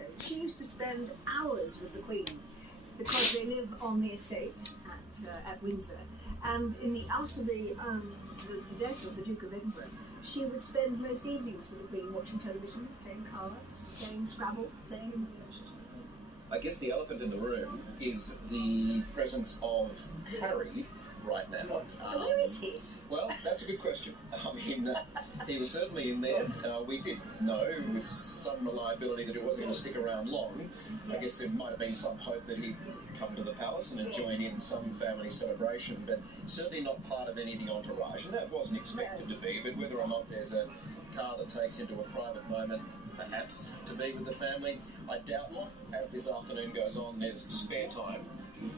Windsor. She used to spend hours with the Queen because they live on the estate at Windsor. And after the death of the Duke of Edinburgh, she would spend most evenings with the Queen watching television, playing cards, playing Scrabble, playing... I guess the elephant in the room is the presence of Harry right now. Where is he? Well, that's a good question. I mean, he was certainly in there. We did know with some reliability that it wasn't going to stick around long. Yes. I guess there might have been some hope that he'd come to the palace and join in some family celebration, but certainly not part of any of the entourage. And that wasn't expected to be, but whether or not there's a car that takes into a private moment, perhaps, to be with the family, I doubt as this afternoon goes on there's spare time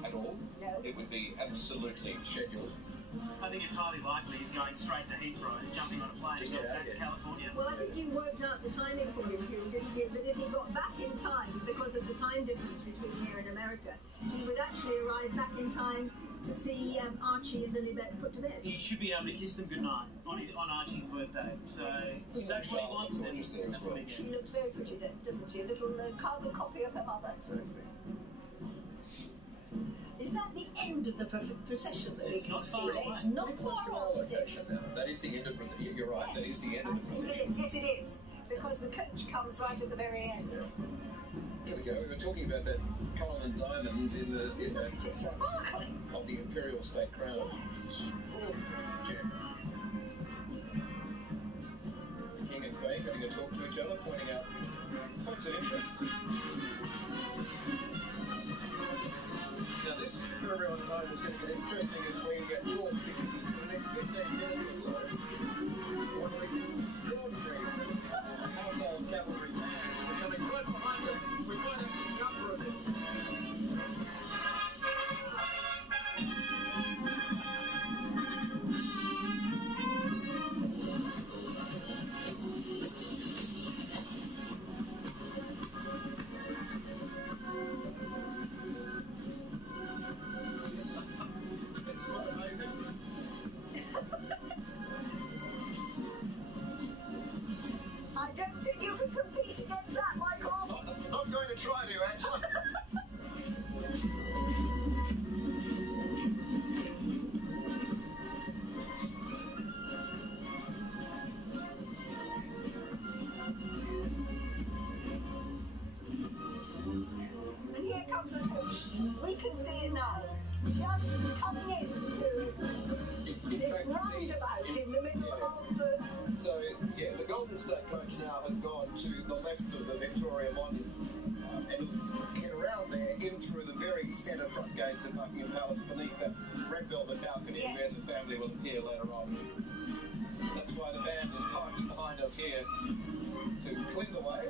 at all. No. It would be absolutely scheduled. I think it's highly likely he's going straight to Heathrow and jumping on a plane and going back to California. Well, I think you worked out the timing for him, didn't you? That if he got back in time, because of the time difference between here and America, he would actually arrive back in time to see Archie and Lilibet put to bed. He should be able to kiss them goodnight on Archie's birthday. So if that's what he wants, then that's what he gets. She looks very pretty, doesn't she? A little carbon copy of her mother. Is that the end of the procession that it's we can not see? Far away. It's not far away. That is the end of the... You're right, yes. That is the end of the procession. Yes, it is. Because the coach comes right at the very end. Here we go. We were talking about that Cullinan diamond in the sparkling of the Imperial State Crown. Yes. Gem. The King and Queen having a talk to each other, pointing out points of interest. Now this, for everyone at home, is going to get interesting as we get talk, because for the next 15 minutes or so, one of these extraordinary household cavalry tanks are coming right behind us. We might have to jump for a bit. I don't think you can compete against that, Michael. Not going to try to, Angela. And here comes the coach. We can see it now. Just coming into this roundabout in the middle of the... So, yeah, the Golden State coach now has gone to the left of the Victoria Modern and get around there in through the very centre front gates of Buckingham Palace beneath that red velvet balcony where the family will appear later on. That's why the band is parked behind us here to clear the way.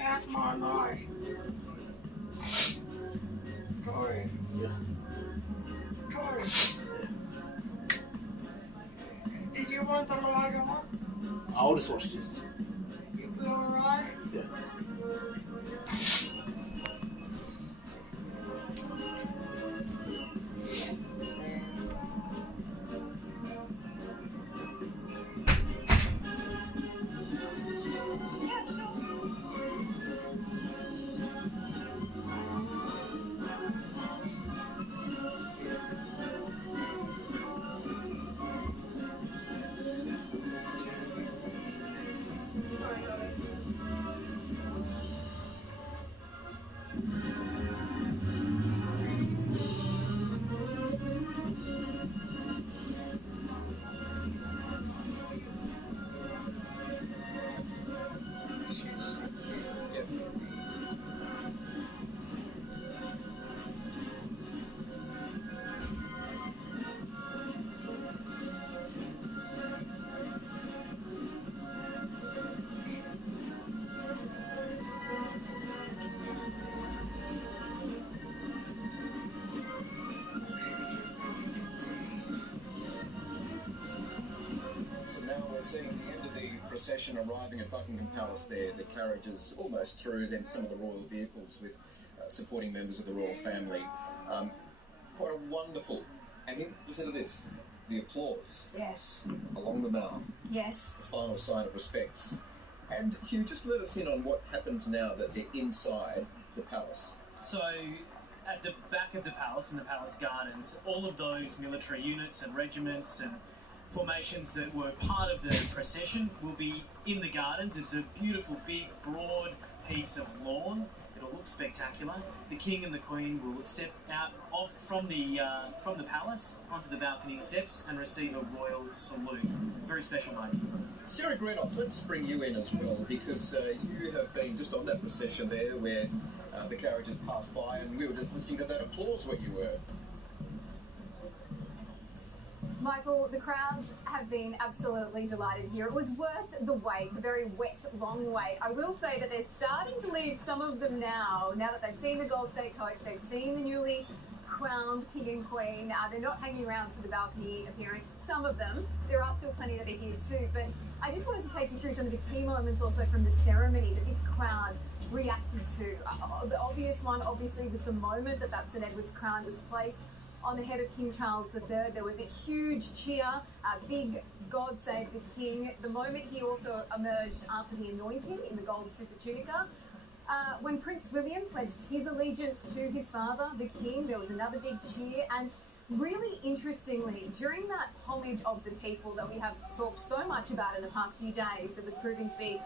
At my life. Sorry. Yeah. Sorry. Did you want the larger one? I'll just watch this. You feel alright? Yeah. Now we're seeing the end of the procession arriving at Buckingham Palace there. The carriages almost through, then some of the royal vehicles with supporting members of the royal family. Quite a wonderful, and listen to this, the applause. Yes. Along the Mall. Yes. The final sign of respect. And Hugh, just let us in on what happens now that they're inside the palace. So, at the back of the palace, in the palace gardens, all of those military units and regiments and formations that were part of the procession will be in the gardens. It's a beautiful, big, broad piece of lawn. It'll look spectacular. The King and the Queen will step out from the palace onto the balcony steps and receive a royal salute. Very special moment. Sarah Greenoff, let's bring you in as well, because you have been just on that procession there where the carriages passed by, and we were just listening to that applause where you were. Michael, the crowds have been absolutely delighted here. It was worth the wait, the very wet, long wait. I will say that they're starting to leave, some of them now that they've seen the Gold State coach, they've seen the newly crowned King and Queen. They're not hanging around for the balcony appearance. Some of them. There are still plenty that are here too. But I just wanted to take you through some of the key moments also from the ceremony that this crowd reacted to. The obvious one, obviously, was the moment that St Edward's crown was placed on the head of King Charles III. There was a huge cheer, a big God Save the King. The moment he also emerged after the anointing in the gold super tunica. When Prince William pledged his allegiance to his father, the King, there was another big cheer. And really interestingly, during that homage of the people that we have talked so much about in the past few days, that was proving to be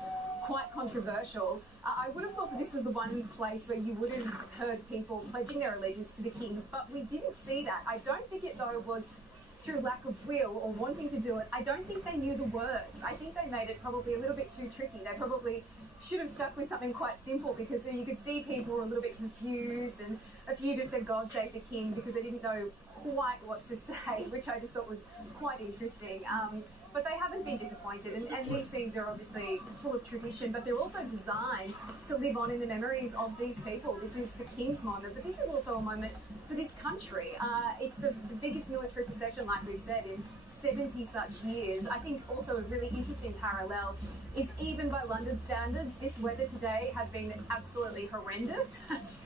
quite controversial, I would have thought that this was the one place where you would have heard people pledging their allegiance to the King, but we didn't see that. I don't think it, though, was through lack of will or wanting to do it. I don't think they knew the words. I think they made it probably a little bit too tricky. They probably should have stuck with something quite simple, because then you could see people were a little bit confused, and a few just said God Save the King because they didn't know quite what to say, which I just thought was quite interesting. But they haven't been disappointed, and these scenes are obviously full of tradition, but they're also designed to live on in the memories of these people. This is the King's moment, but this is also a moment for this country. It's the biggest military procession, like we've said, in 70 such years. I think also a really interesting parallel is, even by London standards, this weather today has been absolutely horrendous.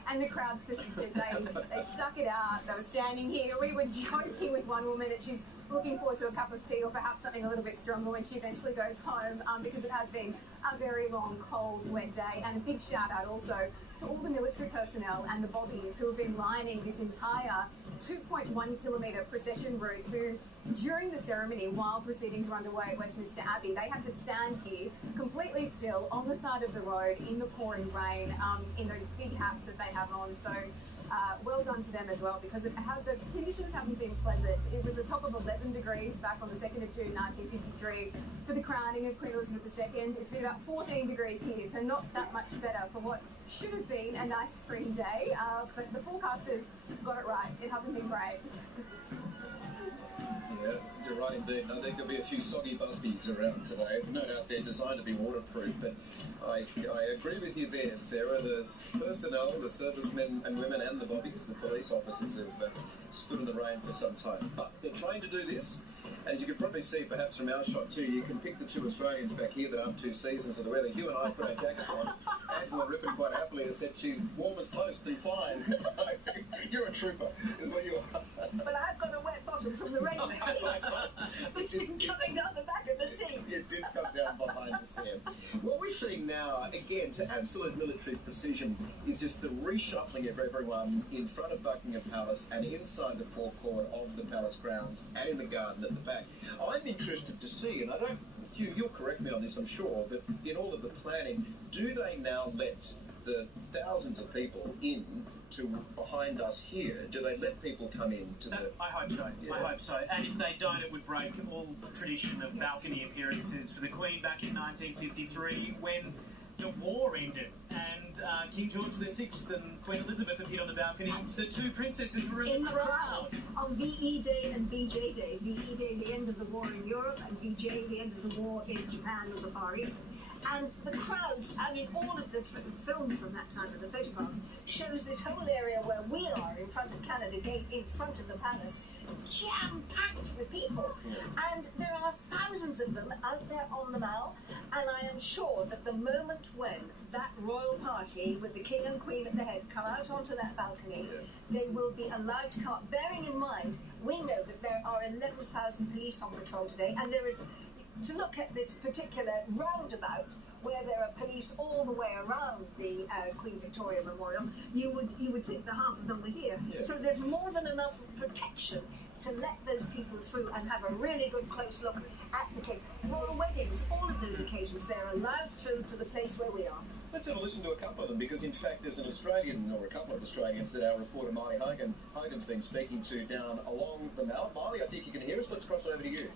And the crowds persisted. They stuck it out. They were standing here. We were joking with one woman that she's looking forward to a cup of tea or perhaps something a little bit stronger when she eventually goes home, because it has been a very long, cold, wet day. And a big shout out also to all the military personnel and the bobbies who have been lining this entire 2.1 kilometre procession route, who during the ceremony, while proceedings were underway at Westminster Abbey, they had to stand here completely still on the side of the road in the pouring rain, in those big hats that they have on. So well done to them as well, because the conditions haven't been pleasant. It was a top of 11 degrees back on the 2nd of June 1953 for the crowning of Queen Elizabeth II. It's been about 14 degrees here, so not that much better for what should have been a nice spring day, but the forecasters got it right. It hasn't been great. Yeah, you're right indeed. I think there'll be a few soggy busbies around today. No doubt they're designed to be waterproof, but I agree with you there, Sarah. The personnel, the servicemen and women and the bobbies, the police officers have stood in the rain for some time. But they're trying to do this. As you can probably see, perhaps from our shot too, you can pick the two Australians back here that aren't too seasons of the weather. Hugh and I put our jackets on. Angela Rippon quite happily has said she's warm as toast and fine. So you're a trooper, is what you are. But I've got a wet bottom from the rain. It's been coming down the back of the seat. It did come down behind us there. What we're seeing now, again, to absolute military precision, is just the reshuffling of everyone in front of Buckingham Palace and inside the forecourt of the palace grounds and in the garden at the back. I'm interested to see, and I don't, Hugh, you'll correct me on this, I'm sure, but in all of the planning, do they now let the thousands of people in to behind us here? Do they let people come in to the... I hope so. Yeah. I hope so. And if they don't, it would break all tradition of balcony appearances for the Queen back in 1953 when the war ended and King George VI and Queen Elizabeth appeared on the balcony. The two princesses were in the crowd. On VE Day and VJ Day. VE Day, the end of the war in Europe, and VJ, the end of the war in Japan or the Far East. And the crowds, I mean, all of the film from that time, of the photographs, shows this whole area where we are in front of Canada Gate, in front of the palace, jam-packed with people. And there are thousands thousands of them out there on the Mall, and I am sure that the moment when that royal party with the King and Queen at the head come out onto that balcony, they will be allowed to come up. Bearing in mind, we know that there are 11,000 police on patrol today, and there is, to look at this particular roundabout where there are police all the way around the Queen Victoria Memorial, you would think that half of them were here. Yeah. So there's more than enough protection to let those people through and have a really good close look at the King. Royal weddings, all of those occasions, they're allowed through to the place where we are. Let's have a listen to a couple of them, because in fact there's an Australian, or a couple of Australians, that our reporter Marty Hogan's been speaking to down along the Mall. Marty, I think you can hear us. Let's cross over to you.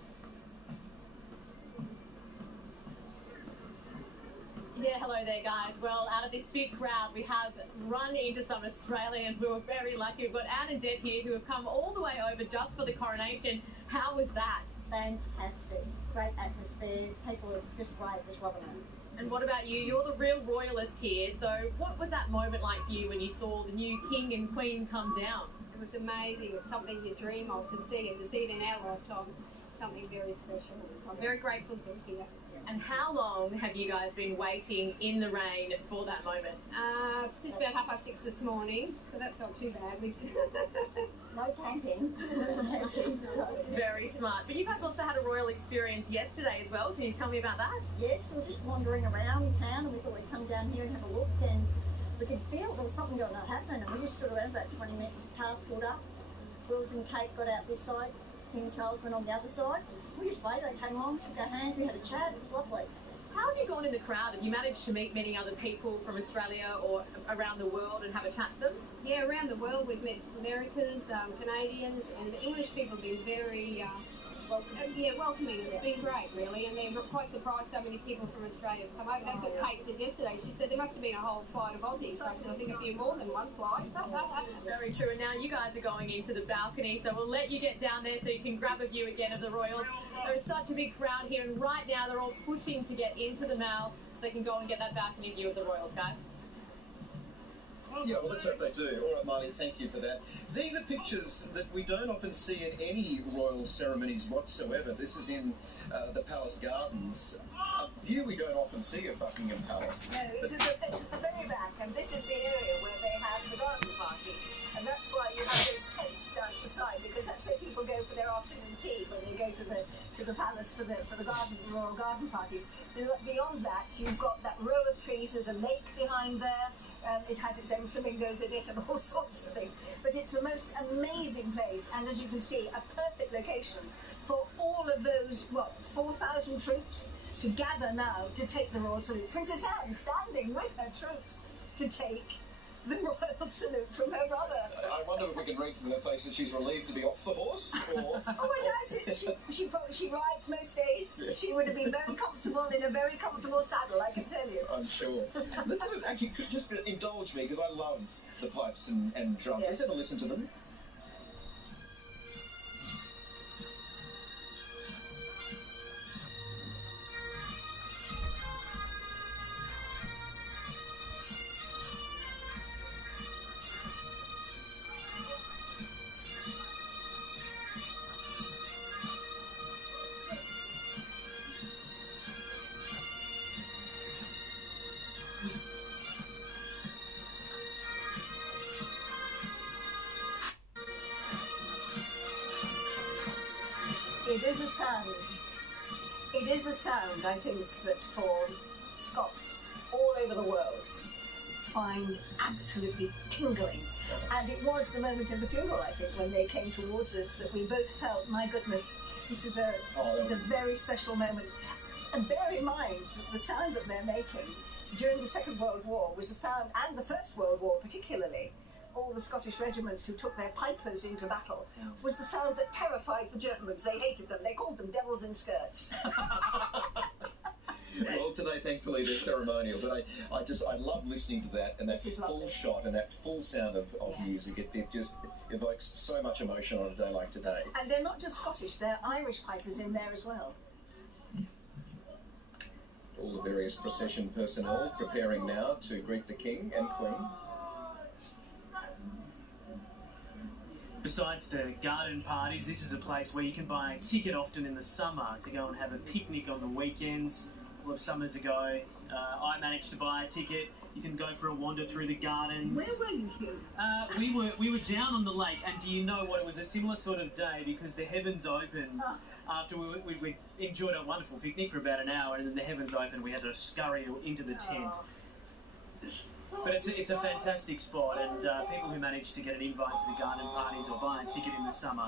Yeah, hello there, guys. Well, out of this big crowd, we have run into some Australians. We were very lucky. We've got Anne and Deb here who have come all the way over just for the coronation. How was that? Fantastic. Great atmosphere. People are just great, just loving it. And what about you? You're the real royalist here. So what was that moment like for you when you saw the new king and queen come down? It was amazing. It's something you dream of to see, and to see it in our lifetime, something very special. I'm very grateful to be here. And how long have you guys been waiting in the rain for that moment? Since about 6:30 this morning, so that's not too bad. No camping. Very smart. But you guys also had a royal experience yesterday as well. Can you tell me about that? Yes, we were just wandering around town and we thought we'd come down here and have a look, and we could feel there was something going to happen, and we just stood around about 20 minutes. The cars pulled up, Wills and Kate got out this side, King Charles went on the other side. We just waited, they came along, shook our hands, we had a chat, it was lovely. How have you gone in the crowd? Have you managed to meet many other people from Australia or around the world and have a chat to them? Yeah, around the world we've met Americans, Canadians, and the English people have been very welcoming. It's been great, really, and they're quite surprised so many people from Australia have come over. That's what Kate said yesterday. She said there must have been a whole flight of Aussies. So I think a few more than one flight. Very true. And now you guys are going into the balcony, so we'll let you get down there so you can grab a view again of the royals. There's such a big crowd here, and right now they're all pushing to get into the Mall so they can go and get that balcony view of the royals, guys. Yeah, well, let's hope they do. All right, Marty, thank you for that. These are pictures that we don't often see in any royal ceremonies whatsoever. This is in the Palace Gardens, a view we don't often see of Buckingham Palace. No, it's at the very back, and this is the area where they have the garden parties, and that's why you have those tents down the side, because that's where people go for their afternoon tea when they go to the palace for the royal garden parties. Beyond that, you've got that row of trees. There's a lake behind there. It has its own flamingos in it and all sorts of things. But it's the most amazing place, and as you can see, a perfect location for all of those, 4,000 troops to gather now to take the royal salute. Princess Anne standing with her troops to take the royal salute from her brother. I wonder if we can read from her face that she's relieved to be off the horse, or... Oh, I doubt it. She rides most days. Yeah. She would have been very comfortable in a very comfortable saddle, I can tell you. I'm sure. Let's have, actually, could just indulge me, because I love the pipes and drums. Yes. Let's have a listen to them. It is a sound. It is a sound, I think, that for Scots all over the world find absolutely tingling. And it was the moment of the funeral, I think, when they came towards us, that we both felt, my goodness, this is a very special moment. And bear in mind that the sound that they're making during the Second World War was the sound, and the First World War particularly, all the Scottish regiments who took their pipers into battle, was the sound that terrified the Germans. They hated them. They called them devils in skirts. Well, today, thankfully, they're ceremonial, but I love listening to that, and that full lovely. shot and that full sound of music. It just evokes so much emotion on a day like today. And they're not just Scottish, they're Irish pipers in there as well. All the various procession personnel preparing now to greet the King and Queen. Besides the garden parties, this is a place where you can buy a ticket often in the summer to go and have a picnic on the weekends. A couple of summers ago, I managed to buy a ticket. You can go for a wander through the gardens. Where were you, Hugh? We were down on the lake, and do you know what? It was a similar sort of day because the heavens opened after we enjoyed a wonderful picnic for about an hour, and then the heavens opened. We had to scurry into the tent. But it's a fantastic spot, and people who manage to get an invite to the garden parties or buy a ticket in the summer,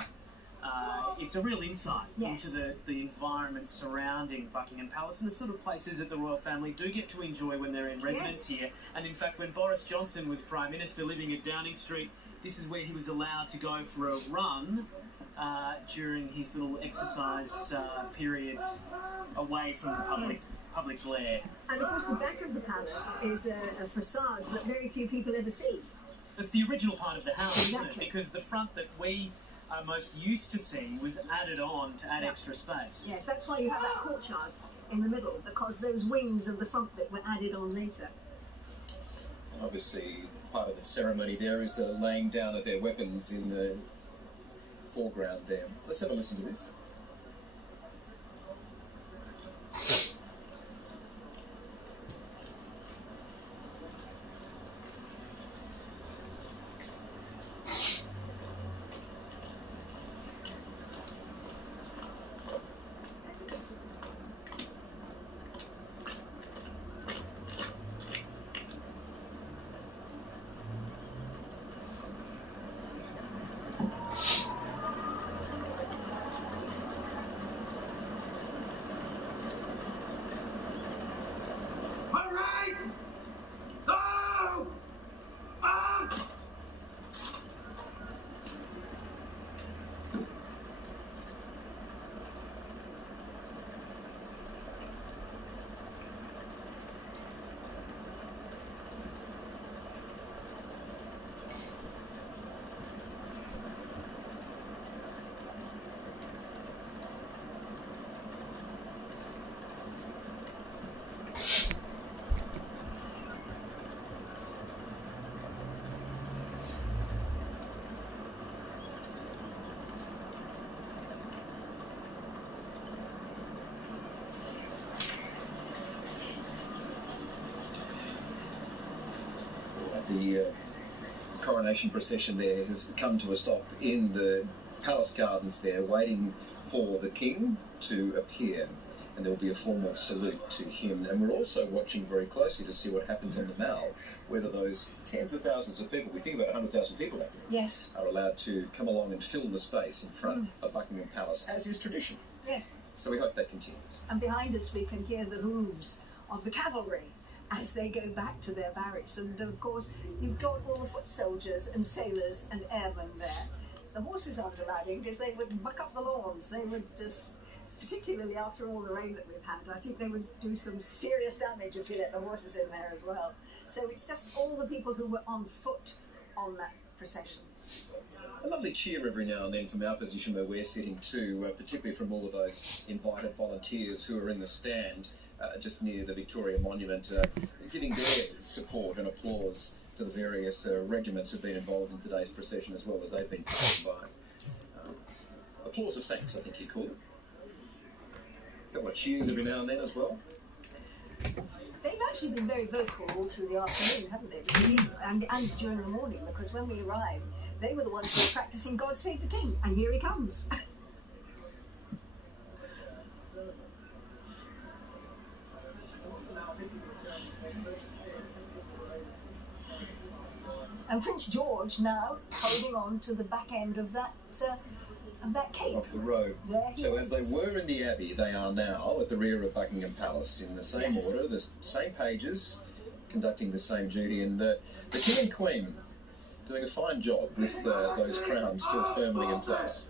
it's a real insight into the environment surrounding Buckingham Palace and the sort of places that the royal family do get to enjoy when they're in residence here. And in fact, when Boris Johnson was Prime Minister living at Downing Street, this is where he was allowed to go for a run during his little exercise periods away from the public glare. And of course the back of the palace is a facade that very few people ever see. It's the original part of the house, Exactly. isn't it? Because the front that we are most used to seeing was added on to add extra space. Yes, that's why you have that courtyard in the middle, because those wings of the front bit were added on later. Obviously, part of the ceremony there is the laying down of their weapons in the foreground there. Let's have a listen to this. The coronation procession there has come to a stop in the palace gardens there, waiting for the king to appear, and there will be a formal salute to him. And we're also watching very closely to see what happens on the Mall, whether those tens of thousands of people, we think about 100,000 people out there, Yes. are allowed to come along and fill the space in front of Buckingham Palace, as is tradition. Yes. So we hope that continues. And behind us we can hear the hooves of the cavalry as they go back to their barracks. And of course, you've got all the foot soldiers and sailors and airmen there. The horses aren't allowed in because they would muck up the lawns. They would just, particularly after all the rain that we've had, I think they would do some serious damage if you let the horses in there as well. So it's just all the people who were on foot on that procession. A lovely cheer every now and then from our position where we're sitting too, particularly from all of those invited volunteers who are in the stand just near the Victoria Monument, giving their support and applause to the various regiments who have been involved in today's procession as well as they've been taken by. Applause of thanks, I think you call it. Got what cheers every now and then as well. They've actually been very vocal all through the afternoon, haven't they? And during the morning, because when we arrived, they were the ones who were practicing God Save the King, and here he comes. And Prince George now holding on to the back end of that cape. Off the road. So as they were in the Abbey, they are now at the rear of Buckingham Palace in the same order, the same pages, conducting the same duty, and the King and Queen doing a fine job with those crowns still firmly in place.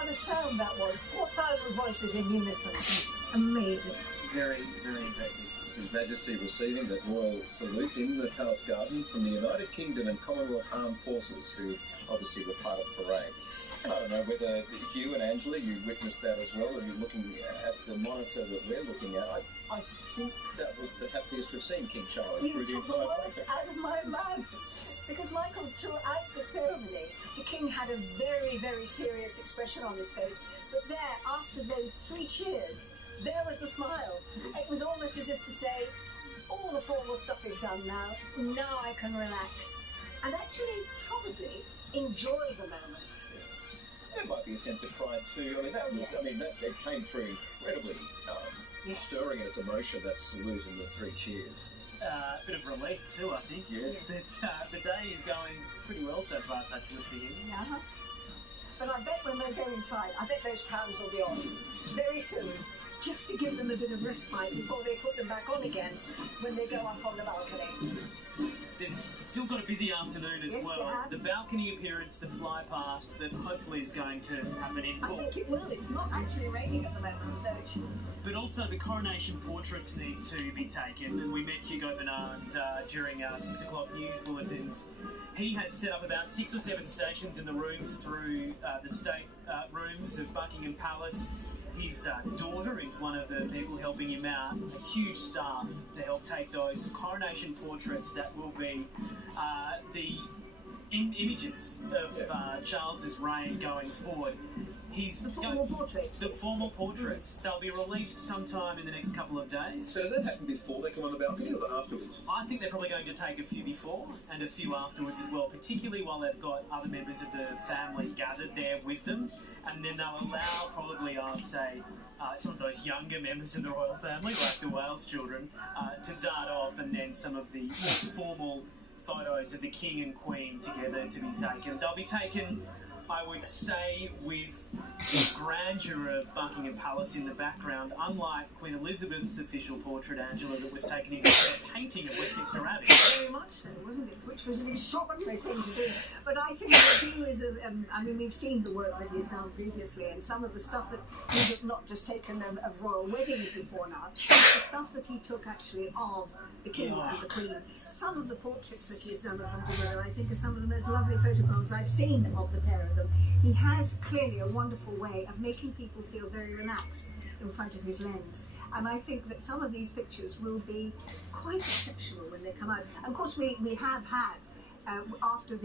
what a sound that was. 4,000 voices in unison. Amazing. Very, very impressive. His Majesty receiving the royal salute in the Palace Garden from the United Kingdom and Commonwealth Armed Forces, who obviously were part of the parade. And I don't know whether Hugh and Angela, you witnessed that as well, and you're looking at the monitor that we're looking at. I think that was the happiest we've seen King Charles You through the took the entire words program. out of my mouth. Because, Michael, throughout the ceremony, the king had a very, very serious expression on his face. But there, after those 3 cheers, there was the smile. It was almost as if to say, all the formal stuff is done now. Now I can relax. And actually, probably enjoy the moment. There might be a sense of pride too. I mean, that was, I mean, that it came through incredibly stirring in its emotion, that salute and the 3 cheers. Bit of relief too, I think. Yes. That the day is going pretty well so far, touch wood for him. Yeah. But I bet when they go inside, I bet those crowns will be on very soon, just to give them a bit of respite before they put them back on again when they go up on the balcony. There's still got a busy afternoon as Yes, well. they have. The balcony appearance, the fly past, that hopefully is going to happen in I full. think it will. It's not actually raining at the moment, so it should. But also the coronation portraits need to be taken. And we met Hugo Bernard during our 6 o'clock news bulletins. He has set up about 6 or 7 stations in the rooms through the state rooms of Buckingham Palace. His daughter is one of the people helping him out. A huge staff to help take those coronation portraits that will be the images of Charles's reign going forward. The formal portraits. The formal portraits. They'll be released sometime in the next couple of days. So does that happen before they come on the balcony or afterwards? I think they're probably going to take a few before and a few afterwards as well, particularly while they've got other members of the family gathered there with them. And then they'll allow probably, I'd say, some of those younger members of the royal family, like the Wales children, to dart off, and then some of the more formal photos of the king and queen together to be taken. They'll be taken, I would say, with the grandeur of Buckingham Palace in the background, unlike Queen Elizabeth's official portrait, Angela, that was taken in a painting of Westminster Abbey. Very much so, wasn't it? Which was an extraordinary thing to do. But I think the view is, I mean, we've seen the work that he's done previously, and some of the stuff that he's not just taken of royal weddings before now, but the stuff that he took actually of the king and the queen. Some of the portraits that he's done of them together, I think, are some of the most lovely photographs I've seen of the pair of them. He has clearly a wonderful way of making people feel very relaxed in front of his lens. And I think that some of these pictures will be quite exceptional when they come out. And of course, we have had, after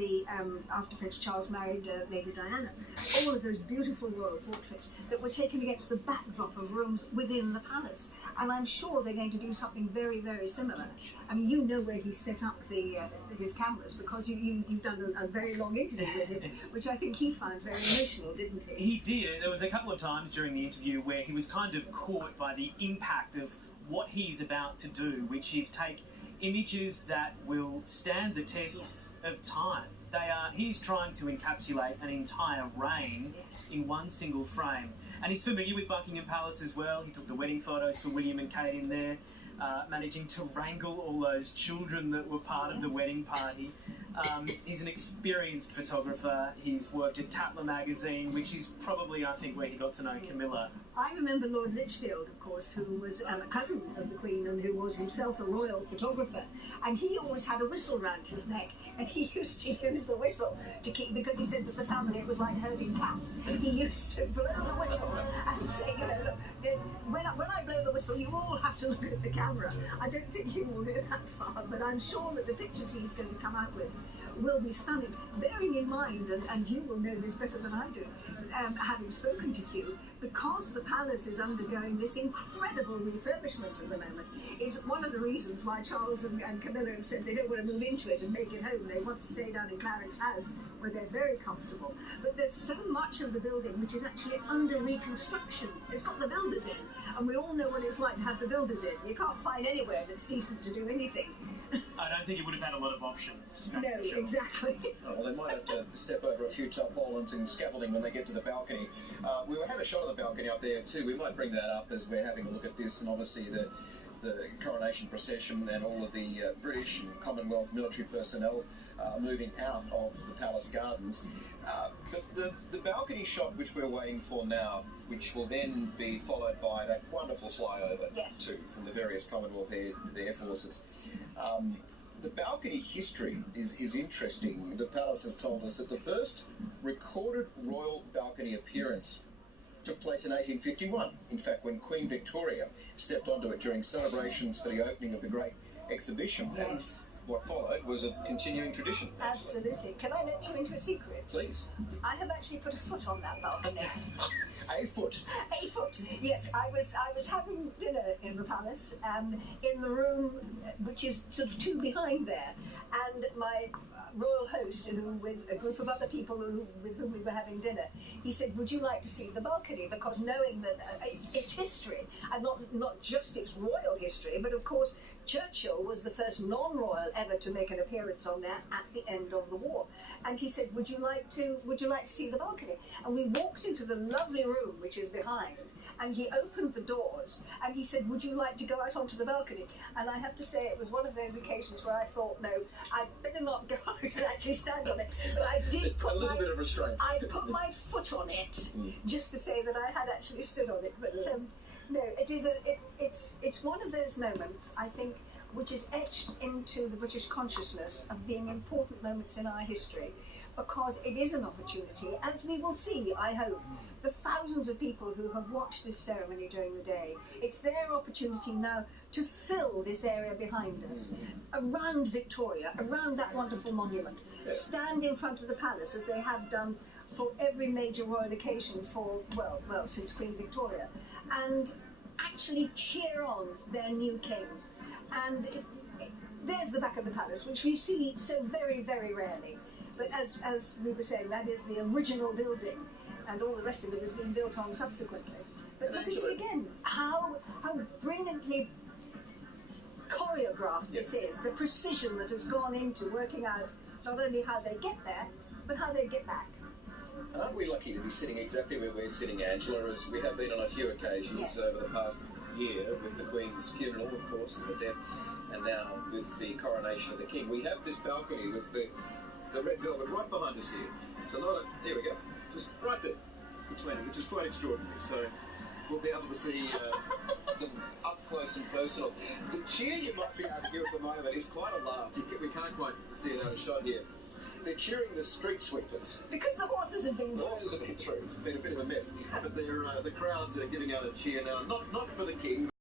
Prince Charles married Lady Diana, all of those beautiful royal portraits that were taken against the backdrop of rooms within the palace. And I'm sure they're going to do something very, very similar. I mean, you know where he set up his cameras, because you've done a very long interview with him, which I think he found very emotional, didn't he? He did. There was a couple of times during the interview where he was kind of caught by the impact of what he's about to do, which is take images that will stand the test of time. He's trying to encapsulate an entire reign in one single frame. And he's familiar with Buckingham Palace as well. He took the wedding photos for William and Kate in there, managing to wrangle all those children that were part of the wedding party. He's an experienced photographer. He's worked at Tatler magazine, which is probably, I think, where he got to know Camilla. I remember Lord Lichfield, of course, who was a cousin of the Queen and who was himself a royal photographer. And he always had a whistle round his neck, and he used to use the whistle to keep, because he said that the family, it was like herding cats. He used to blow the whistle and say, you know, look, when I blow the whistle, you all have to look at the camera. I don't think he will go that far, but I'm sure that the pictures he's going to come out with will be stunning. Bearing in mind, and you will know this better than I do, having spoken to Hugh, because the palace is undergoing this incredible refurbishment at the moment, is one of the reasons why Charles and Camilla have said they don't want to move into it and make it home. They want to stay down in Clarence House, where they're very comfortable. But there's so much of the building which is actually under reconstruction. It's got the builders in, and we all know what it's like to have the builders in. You can't find anywhere that's decent to do anything. I don't think he would have had a lot of options. No, for sure. exactly. Oh, well, they might have to step over a few tarpaulins and scaffolding when they get to the balcony. We had a shot of the balcony up there too. We might bring that up as we're having a look at this, and obviously the the coronation procession and all of the British and Commonwealth military personnel moving out of the palace gardens. But the balcony shot which we're waiting for now, which will then be followed by that wonderful flyover too from the various Commonwealth Air Forces. The balcony history is interesting. The palace has told us that the first recorded royal balcony appearance took place in 1851. In fact, when Queen Victoria stepped onto it during celebrations for the opening of the Great Exhibition. Yes. What followed was a continuing tradition. Actually. Absolutely. Can I let you into a secret? Please. I have actually put a foot on that balcony. A foot. A foot. Yes, I was having dinner in the palace, in the room which is sort of two behind there, and my royal host, who with a group of other people with whom we were having dinner, he said, "Would you like to see the balcony?" Because knowing that its history, and not just its royal history, but of course Churchill was the first non-royal ever to make an appearance on there at the end of the war. And he said, would you like to see the balcony? And we walked into the lovely room which is behind, and he opened the doors and he said, would you like to go out onto the balcony? And I have to say, it was one of those occasions where I thought, no, I'd better not go out and actually stand on it. But I did put a little bit of restraint. I put my foot on it just to say that I had actually stood on it. But no, it's one of those moments, I think, which is etched into the British consciousness of being important moments in our history, because it is an opportunity, as we will see, I hope, the thousands of people who have watched this ceremony during the day. It's their opportunity now to fill this area behind us, around Victoria, around that wonderful monument, stand in front of the palace as they have done for every major royal occasion for, well, since Queen Victoria, and actually cheer on their new king. And there's the back of the palace, which we see so very, very rarely. But as we were saying, that is the original building, and all the rest of it has been built on subsequently. But look at it again, how brilliantly choreographed this is, the precision that has gone into working out not only how they get there, but how they get back. And aren't we lucky to be sitting exactly where we're sitting, Angela, as we have been on a few occasions over the past year, with the Queen's funeral, of course, and the death, and now with the coronation of the King. We have this balcony with the red velvet right behind us here. So here we go, just right there between them, which is quite extraordinary. So we'll be able to see them up close and personal. The cheer you might be able to hear at the moment is quite a laugh. We can't quite see it out of shot here. They're cheering the street sweepers. Because the horses have been through. The horses have been through. It's been a bit of a mess. But the crowds are giving out a cheer now, not for the King.